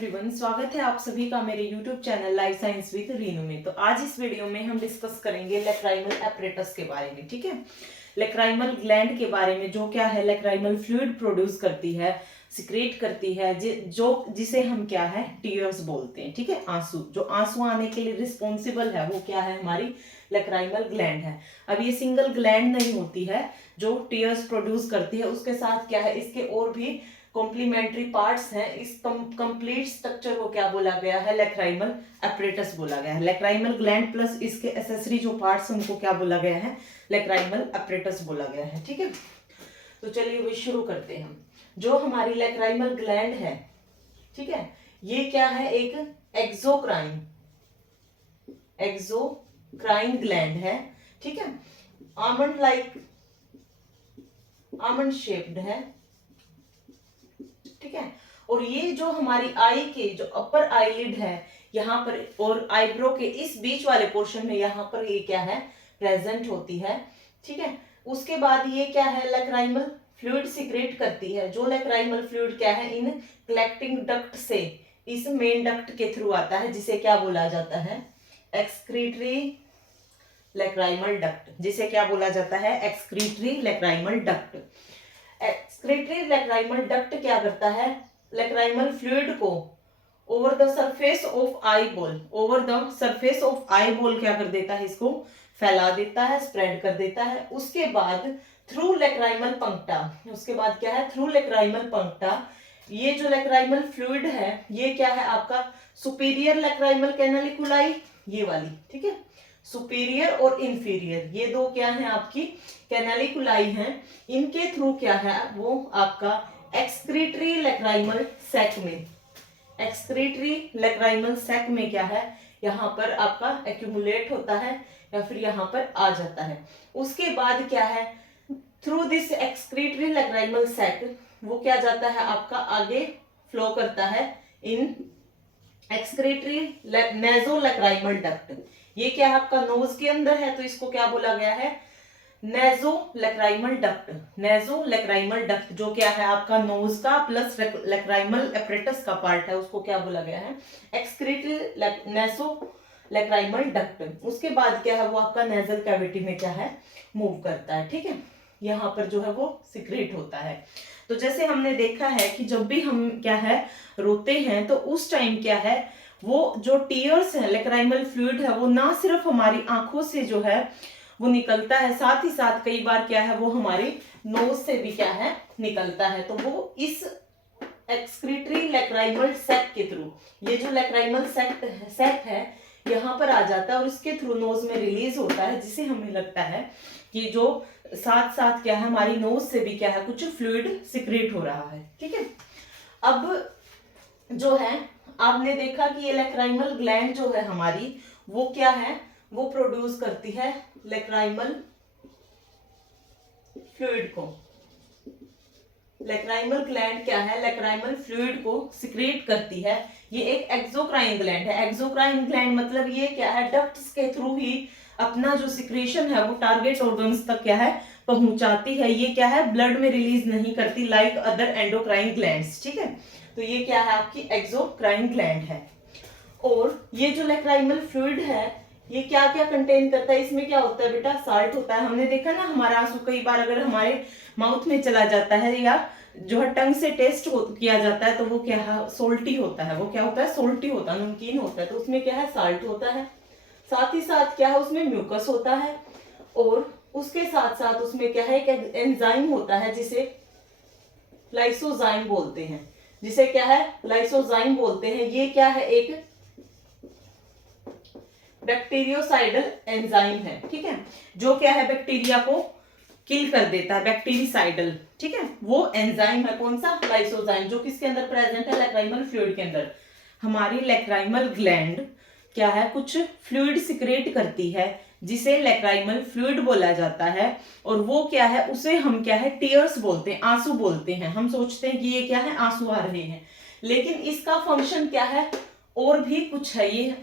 Everyone, स्वागत है आप सभी का मेरे YouTube channel life science with Renu में। तो आज इस वीडियो में हम डिस्कस करेंगे लैक्राइमल एपरेटस के बारे में। ठीक है, लैक्राइमल ग्लैंड के बारे में, जो क्या है लैक्राइमल फ्लूइड प्रोड्यूस करती है, सिक्रेट करती है, जो जिसे हम क्या है टीयर्स बोलते हैं। ठीक है, आंसू, जो आंसू आने के लिए रिस्पॉन्सिबल है वो क्या है, हमारी लैक्राइमल ग्लैंड है। अब ये सिंगल ग्लैंड नहीं होती है जो टीयर्स प्रोड्यूस करती है, उसके साथ क्या है, इसके और भी कॉम्प्लीमेंट्री पार्ट्स हैं। इस कंप्लीट स्ट्रक्चर को क्या बोला गया है, लैक्राइमल एपरेटस बोला गया है। लैक्राइमल ग्लैंड प्लस इसके एसेसरी जो पार्ट्स उनको क्या बोला गया है, लैक्राइमल एपरेटस बोला गया है। ठीक है, तो चलिए वही शुरू करते हैं हम। जो हमारी लैक्राइमल ग्लैंड है, ठीक है, ये क्या है, एक एक्सोक्राइन ग्लैंड है। ठीक है, आमंड शेप्ड है। ठीक है, और ये जो हमारी आई के जो अपर आईलिड है यहाँ पर और आईब्रो के इस बीच वाले पोर्शन में यहाँ पर ये क्या है, प्रेजेंट होती है। ठीक है, उसके बाद ये क्या है, लैक्राइमल फ्लूइड सिक्रेट करती है। जो लैक्राइमल फ्लूइड क्या है, इन कलेक्टिंग डक्ट से इस मेन डक्ट के थ्रू आता है, जिसे क्या बोला जाता है, एक्सक्रीटरी लैक्राइमल डक्ट। जिसे क्या बोला जाता है, excretory lacrimal duct. Excretory lacrimal duct क्या करता है, लैक्राइमल फ्लूइड को ओवर द सरफेस ऑफ आई बोल क्या कर देता है, इसको फैला देता है, स्प्रेड कर देता है। उसके बाद थ्रू लैक्राइमल पंक्टा ये जो लैक्राइमल फ्लूइड है, ये क्या है आपका सुपीरियर लैक्राइमल कैनालिकुलाई, ये वाली। ठीक है, सुपीरियर और इंफीरियर, ये दो क्या है आपकी कैनालिकुलाई हैं। इनके थ्रू क्या है वो आपका एक्सक्रीटरी लैक्राइमल सैक में क्या है, यहाँ पर आपका एक्यूमुलेट होता है या फिर यहाँ पर आ जाता है। उसके बाद क्या है, through this excretory lacrimal sac वो क्या जाता है आपका, आगे फ्लो करता है इन एक्सक्रीटरी नेज़ोलैक्राइमल डक्ट। ये क्या है आपका नोज के अंदर है, तो इसको क्या बोला गया है, नेज़ोलैक्राइमल डक्ट। जो क्या है आपका नोज का प्लस लैक्राइमल एपरेटस का पार्ट है, उसको क्या बोला गया है, एक्सक्रीटरी नेज़ोलैक्राइमल डक्ट। उसके बाद क्या है वो आपका नेजल कैविटी में क्या है, मूव करता है। ठीक है, यहाँ पर जो है वो सिक्रेट होता है। तो जैसे हमने देखा है कि जब भी हम क्या है रोते हैं, तो उस टाइम क्या है, वो जो टीयर्स है, लैक्राइमल फ्लूइड है, वो ना सिर्फ हमारी आंखों से जो है वो निकलता है, साथ ही साथ कई बार क्या है वो हमारी नोज से भी क्या है निकलता है। तो वो इस एक्सक्रीटरी लैक्राइमल सैक के थ्रू, ये जो लैक्राइमल सैक है यहाँ पर आ जाता है और इसके थ्रू नोज में रिलीज होता है, जिसे हमें लगता है कि जो साथ साथ क्या है हमारी नोज से भी क्या है कुछ फ्लूइड सिक्रेट हो रहा है। ठीक है, अब जो है आपने देखा कि ये लैक्राइमल ग्लैंड जो है हमारी, वो क्या है, वो प्रोड्यूस करती है लैक्राइमल फ्लूइड को। लैक्राइमल ग्लैंड क्या है, लैक्राइमल फ्लूइड को सिक्रेट करती है। ये एक एक्सोक्राइन ग्लैंड है। एक्सोक्राइन ग्लैंड मतलब ये क्या है, डक्ट्स के थ्रू ही अपना जो सिक्रेशन है वो टारगेट ऑर्गन्स तक क्या है पहुंचाती है। ये क्या है, ब्लड में रिलीज नहीं करती लाइक अदर एंडोक्राइन ग्लैंड्स। ठीक है, तो ये क्या है आपकी एक्सोक्राइन ग्लैंड है। और ये जो लैक्राइमल फ्लूइड है, ये क्या क्या कंटेन करता है, इसमें क्या होता है बेटा, साल्ट होता है। हमने देखा ना, हमारा आंसू कई बार अगर हमारे माउथ में चला जाता है या जो है टंग से टेस्ट किया जाता है, तो वो क्या है, सोल्टी होता है। वो क्या होता है, सोल्टी होता है, नमकीन होता है। तो उसमें क्या है, साल्ट होता है। साथ ही साथ क्या है, उसमें म्यूकस होता है। और उसके साथ साथ उसमें क्या है, एक एंजाइम होता है जिसे लाइसोजाइम बोलते हैं। ये क्या है, एक बैक्टीरियोसाइडल एंजाइम है। ठीक है, जो क्या है बैक्टीरिया को किल कर देता है, बैक्टीरिसाइडल। ठीक है, वो एंजाइम है कौन सा, लाइसोजाइम, जो किसके अंदर प्रेजेंट है, लैक्राइमल फ्लूइड के अंदर। हमारी लैक्राइमल ग्लैंड क्या है, कुछ फ्लूइड सिक्रेट करती है, जिसे लैक्राइमल फ्लूइड बोला जाता है। और वो क्या है, उसे हम क्या है टीयर्स बोलते हैं, आंसू बोलते हैं। हम सोचते हैं कि ये क्या है, आंसू आ रहे हैं, लेकिन इसका फंक्शन क्या है, और भी कुछ है। ये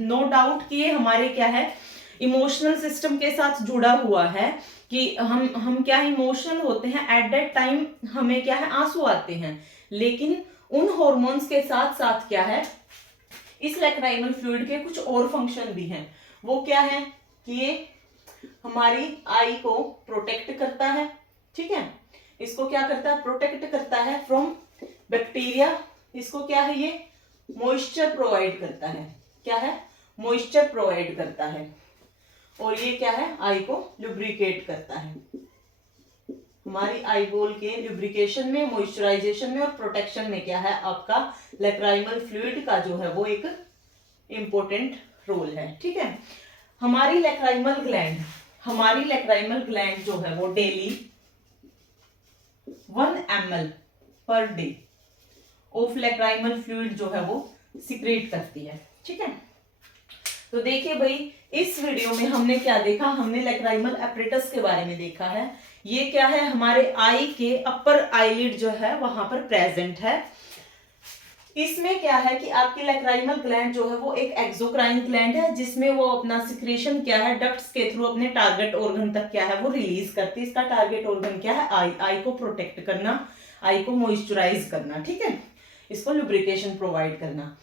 नो डाउट कि ये हमारे क्या है इमोशनल सिस्टम के साथ जुड़ा हुआ है, कि हम क्या इमोशनल होते हैं एट दैट टाइम, हमें क्या है आंसू आते हैं, लेकिन उन हॉर्मोन्स के साथ साथ क्या है, इस लैक्राइमल फ्लूइड के कुछ और फंक्शन भी हैं। वो क्या है कि ये हमारी आई को प्रोटेक्ट करता है, ठीक है, इसको क्या करता है, प्रोटेक्ट करता है फ्रॉम बैक्टीरिया। इसको क्या है, ये मॉइस्चर प्रोवाइड करता है, क्या है, मॉइस्चर प्रोवाइड करता है। और ये क्या है, आई को लुब्रिकेट करता है। हमारी आई बॉल के लुब्रिकेशन में, मॉइस्चराइजेशन में और प्रोटेक्शन में क्या है, आपका लैक्राइमल फ्लूइड का जो है वो एक इंपॉर्टेंट रोल है, ठीक है। हमारी लैक्राइमल ग्लैंड जो है वो daily 1 ml per day of lacrimal fluid जो है वो सिक्रेट करती है, ठीक है। तो देखिए भाई, इस वीडियो में हमने क्या देखा, हमने लैक्राइमल एपरेटस के बारे में देखा है। ये क्या है, हमारे आई के अपर आईलिड जो है वहां पर प्रेजेंट है। इसमें क्या है कि आपकी लैक्राइमल ग्लैंड जो है वो एक एक्सोक्राइन ग्लैंड है, जिसमें वो अपना सिक्रेशन क्या है, डक्ट्स के थ्रू अपने टारगेट ऑर्गन तक क्या है वो रिलीज करती है। इसका टारगेट ऑर्गन क्या है, आई को प्रोटेक्ट करना, आई को मॉइस्चराइज करना, ठीक है, इसको लुब्रिकेशन प्रोवाइड करना।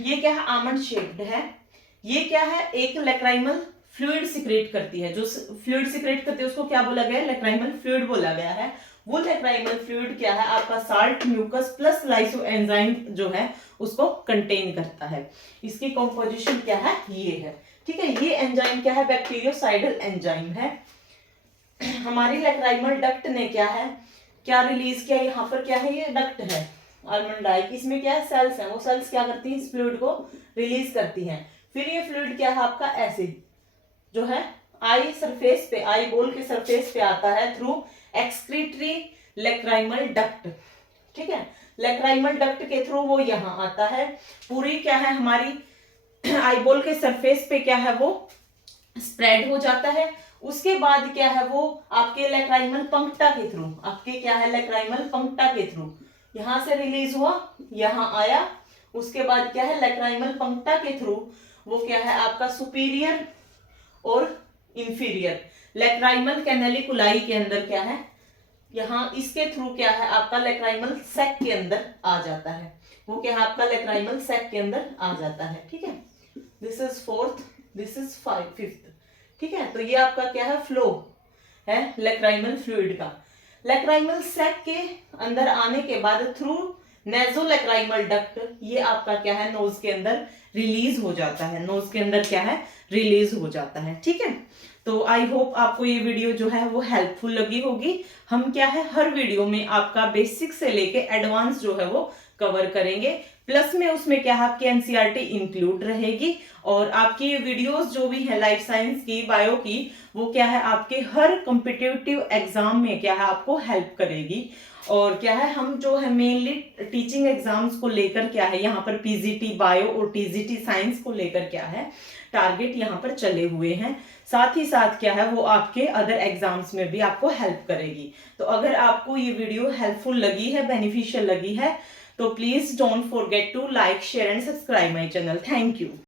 ये क्या है, आमंड शेप्ड है। ये क्या है, एक लैक्राइमल फ्लूइड सिक्रेट करती है। जो फ्लूइड सिक्रेट करती है उसको क्या बोला गया है, लैक्राइमल फ्लूइड बोला गया है। वो लैक्राइमल फ्लूइड क्या है, आपका साल्ट, म्यूकस प्लस लाइसोएंजाइम जो है उसको कंटेन करता है। इसकी कंपोजिशन क्या है, ये है, ठीक है। ये एंजाइम क्या है, बैक्टीरियोसाइडल एंजाइम है। हमारी लैक्राइमल डक्ट ने क्या है, क्या रिलीज किया, यहाँ पर क्या है, ये डक्ट है आल्मंडाइक। इसमें क्या है, सेल्स है, वो सेल्स क्या करती है, इस फ्लूइड को रिलीज करती है। फिर ये फ्लूइड क्या है, आपका एसिड जो है आई सरफेस पे, आई बॉल के सरफेस पे आता है थ्रू एक्सक्रीटरी लैक्राइमल डक्ट, ठीक है। लैक्राइमल डक्ट के थ्रू वो यहाँ आता है। पूरी क्या है, हमारी आई बॉल के सरफेस पे क्या है, वो स्प्रेड हो जाता है। उसके बाद क्या है, वो आपके लैक्राइमल पंक्टा के थ्रू, आपके क्या है, लैक्राइमल पंक्टा के थ्रू यहां से रिलीज हुआ, यहां आया। उसके बाद क्या है, लैक्राइमल पंक्टा के थ्रू वो क्या है, आपका सुपीरियर और इंफीरियर लैक्राइमल कैनेलिकुलाई के अंदर क्या है, यहाँ इसके थ्रू क्या है, आपका लैक्राइमल सैक के अंदर आ जाता है। वो क्या है, आपका लैक्राइमल सैक के अंदर आ जाता है, ठीक है। This is 4th, this is 5th, ठीक है। तो ये आपका क्या है, फ्लो है लैक्राइमल फ्लूइड का। लैक्राइमल सैक के अंदर आने के बाद थ्रू नेजोलैक्राइमल डक्ट ये आपका क्या है, नोज के अंदर रिलीज हो जाता है, नोज के अंदर क्या है, रिलीज हो जाता है, ठीक है। तो आई होप आपको ये वीडियो जो है वो हेल्पफुल लगी होगी। हम क्या है, हर वीडियो में आपका बेसिक से लेके एडवांस जो है वो कवर करेंगे। प्लस में उसमें क्या है, आपकी एनसीईआरटी इंक्लूड रहेगी। और आपकी वीडियोस जो भी है लाइफ साइंस की, बायो की, वो क्या है, आपके हर कॉम्पिटिटिव एग्जाम में क्या है, आपको हेल्प करेगी। और क्या है, हम जो है मेनली टीचिंग एग्जाम्स को लेकर क्या है, यहाँ पर पीजीटी बायो और टीजीटी साइंस को लेकर क्या है, टारगेट यहाँ पर चले हुए हैं। साथ ही साथ क्या है, वो आपके अदर एग्जाम्स में भी आपको हेल्प करेगी। तो अगर आपको ये वीडियो हेल्पफुल लगी है, बेनिफिशियल लगी है, तो please don't forget to like, share and subscribe my channel. Thank you.